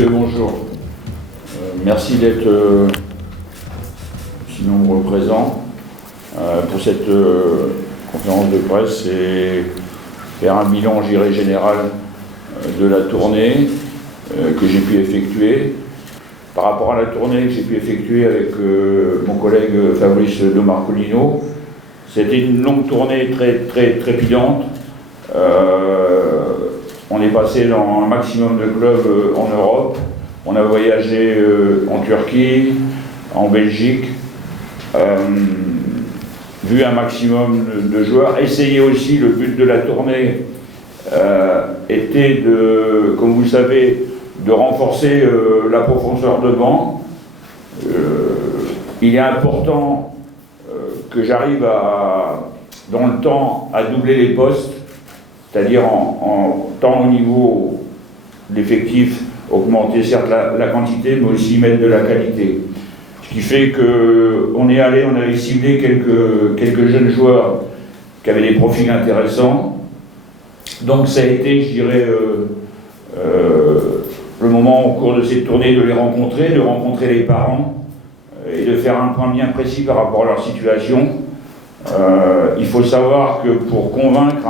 Messieurs, bonjour. Merci d'être si nombreux présents pour cette conférence de presse et faire un bilan, je dirais, général de la tournée que j'ai pu effectuer. Par rapport à la tournée que j'ai pu effectuer avec mon collègue Fabrice De Marcolino, c'était une longue tournée très trépidante. On est passé dans un maximum de clubs en Europe. On a voyagé en Turquie, en Belgique, vu un maximum de joueurs. Essayé aussi, le but de la tournée était de, comme vous le savez, de renforcer la profondeur de banc. Il est important que j'arrive dans le temps à doubler les postes, c'est-à-dire tant au niveau de l'effectif, augmenter certes la quantité, mais aussi mettre de la qualité. Ce qui fait qu'on avait ciblé quelques jeunes joueurs qui avaient des profils intéressants. Donc ça a été, je dirais, le moment au cours de cette tournée de les rencontrer, de rencontrer les parents et de faire un point bien précis par rapport à leur situation. Il faut savoir que pour convaincre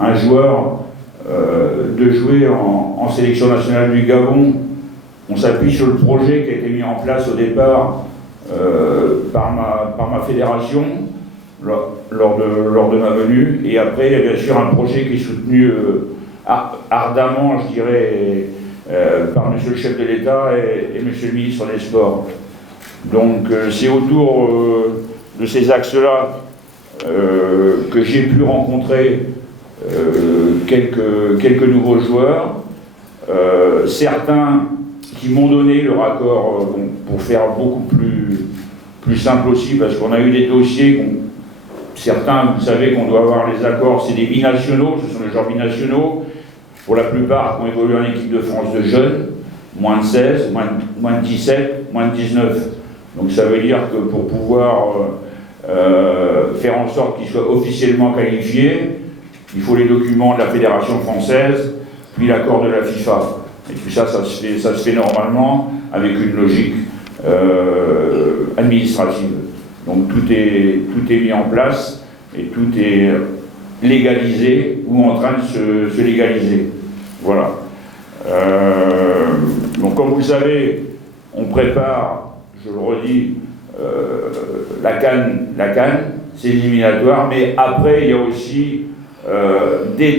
un joueur de jouer en sélection nationale du Gabon, on s'appuie sur le projet qui a été mis en place au départ par ma fédération lors de ma venue. Et après, il y a bien sûr un projet qui est soutenu ardemment, je dirais, par monsieur le chef de l'État et monsieur le ministre des Sports. Donc c'est autour de ces axes-là que j'ai pu rencontrer quelques nouveaux joueurs, certains qui m'ont donné leur accord pour faire beaucoup plus simple aussi, parce qu'on a eu des dossiers, certains, vous savez qu'on doit avoir les accords, c'est des binationaux, ce sont des joueurs binationaux, pour la plupart qui ont évolué en équipe de France de jeunes, moins de 16, moins de 17, moins de 19. Donc ça veut dire que pour pouvoir faire en sorte qu'ils soient officiellement qualifiés, il faut les documents de la Fédération française, puis l'accord de la FIFA. Et tout ça, ça se fait normalement avec une logique administrative. Donc tout est mis en place et tout est légalisé ou en train de se légaliser. Voilà. Donc comme vous le savez, on prépare, je le redis, la CAN, c'est éliminatoire, mais après il y a aussi dès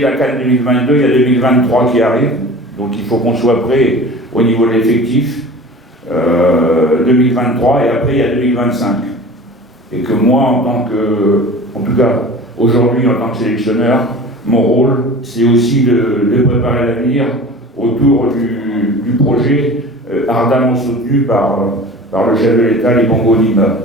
la CAN 2022, il y a 2023 qui arrive, donc il faut qu'on soit prêt au niveau de l'effectif 2023 et après il y a 2025. Et que moi, en tout cas aujourd'hui en tant que sélectionneur, mon rôle c'est aussi de préparer l'avenir autour du projet ardemment soutenu par le chef de l'État, les Bongo Nima.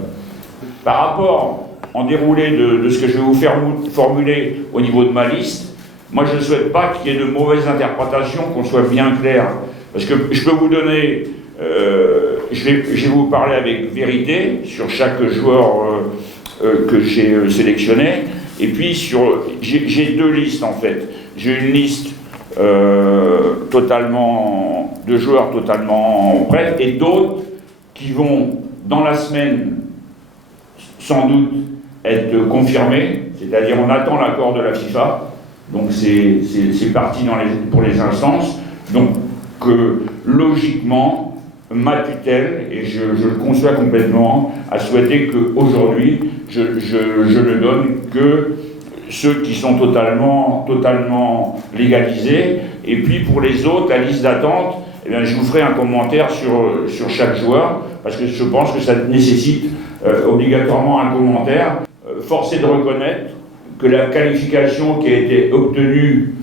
Par rapport en déroulé de ce que je vais vous faire formuler au niveau de ma liste, moi je ne souhaite pas qu'il y ait de mauvaises interprétations, qu'on soit bien clair. Parce que je peux vous donner, je vais vous parler avec vérité sur chaque joueur que j'ai sélectionné. Et puis j'ai deux listes en fait. J'ai une liste de joueurs totalement prêts et d'autres qui vont dans la semaine sans doute être confirmés, c'est-à-dire on attend l'accord de la FIFA, donc c'est parti pour les instances, donc logiquement ma tutelle, et je le conçois complètement, a souhaité qu'aujourd'hui je ne donne que ceux qui sont totalement légalisés, et puis pour les autres, la liste d'attente, eh bien, je vous ferai un commentaire sur chaque joueur, parce que je pense que ça nécessite obligatoirement un commentaire. Force est de reconnaître que la qualification qui a été obtenue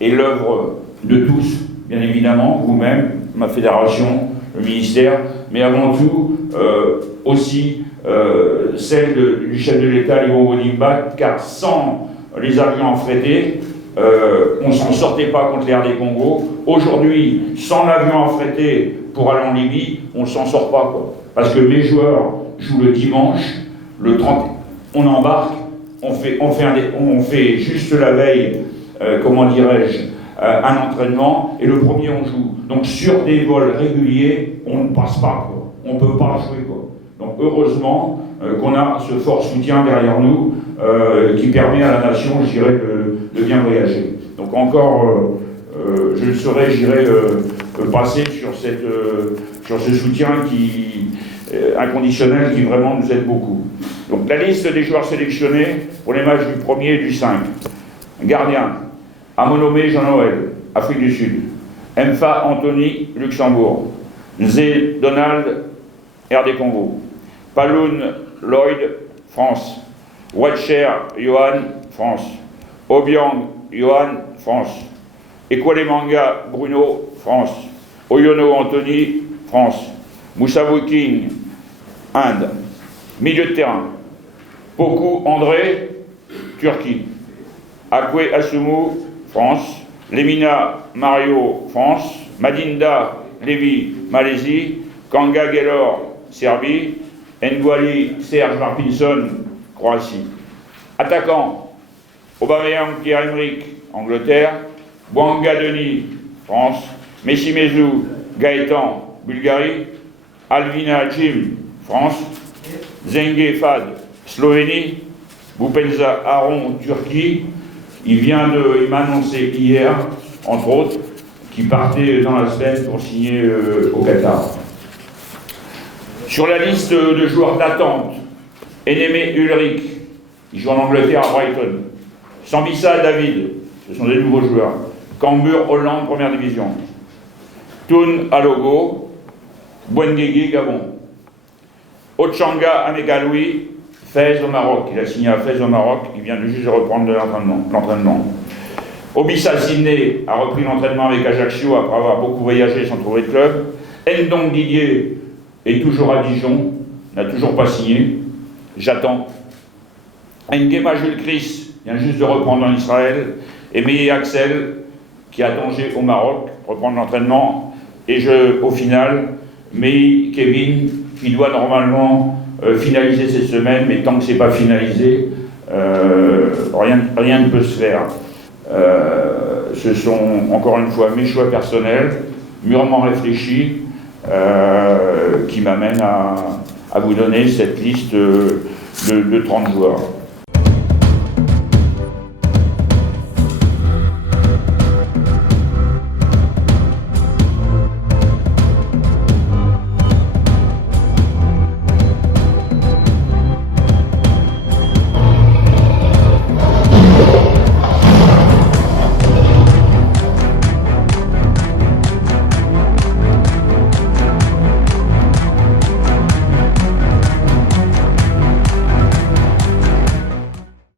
est l'œuvre de tous, bien évidemment, vous-même, ma fédération, le ministère, mais avant tout aussi celle du chef de l'État, Léon Bonimba, car sans les avions affrétés, on ne s'en sortait pas contre les RD Congo. Aujourd'hui, sans l'avion affrété pour aller en Libye, on ne s'en sort pas, quoi. Parce que mes joueurs jouent le dimanche, le 30, on embarque, on fait juste la veille, comment dirais-je, un entraînement, et le premier on joue. Donc sur des vols réguliers, on ne passe pas, quoi. On ne peut pas jouer, quoi. Donc heureusement qu'on a ce fort soutien derrière nous qui permet à la nation, je dirais, de bien voyager. Donc encore, je le saurais, j'irai passer sur ce soutien inconditionnel qui vraiment nous aide beaucoup. Donc la liste des joueurs sélectionnés pour les matchs du 1er et du 5. Gardien, Amonome Jean-Noël, Afrique du Sud. Mfa Anthony, Luxembourg. Nzé Donald, RD Congo. Paloun Lloyd, France. Watcher Johan, France. Obiang Johan, France. Ekwalemanga Bruno, France. Oyono Anthony, France. Moussavou King, Inde. Milieu de terrain. Poku André, Turquie. Akwe Asumu, France. Lemina Mario, France. Madinda Lévi, Malaisie. Kanga Gelor, Serbie. Nguali Serge Marpinson, Croatie. Attaquant, Aubameyang Pierre-Emerick, Angleterre. Bouanga Denis, France. Messimezou Gaëtan, Bulgarie. Alvina Jim, France. Zengue Fad, Slovénie. Boupenza Aron, Turquie. Il m'a annoncé hier, entre autres, qu'il partait dans la semaine pour signer au Qatar. Sur la liste de joueurs d'attente, Enemé Ulrich, il joue en Angleterre à Brighton. Sambissa David, ce sont des nouveaux joueurs. Cambuur Hollande, première division. Toun Alogo, Bouengui, Gabon. Ochanga Amegaloui, Fès au Maroc. Il a signé à Fès au Maroc, il vient juste de reprendre l'entraînement. Obissa Sydney a repris l'entraînement avec Ajaccio après avoir beaucoup voyagé sans trouver de club. Ndong Didier est toujours à Dijon, n'a toujours pas signé. J'attends. Nguema Jules Chris vient juste de reprendre en Israël. Et Meillé Axel, qui a Tanger au Maroc, reprendre l'entraînement. Et au final, Meillé Kevin, qui doit normalement finaliser cette semaine, mais tant que c'est pas finalisé, rien ne peut se faire. Ce sont encore une fois mes choix personnels, mûrement réfléchis, qui m'amènent à vous donner cette liste de 30 joueurs.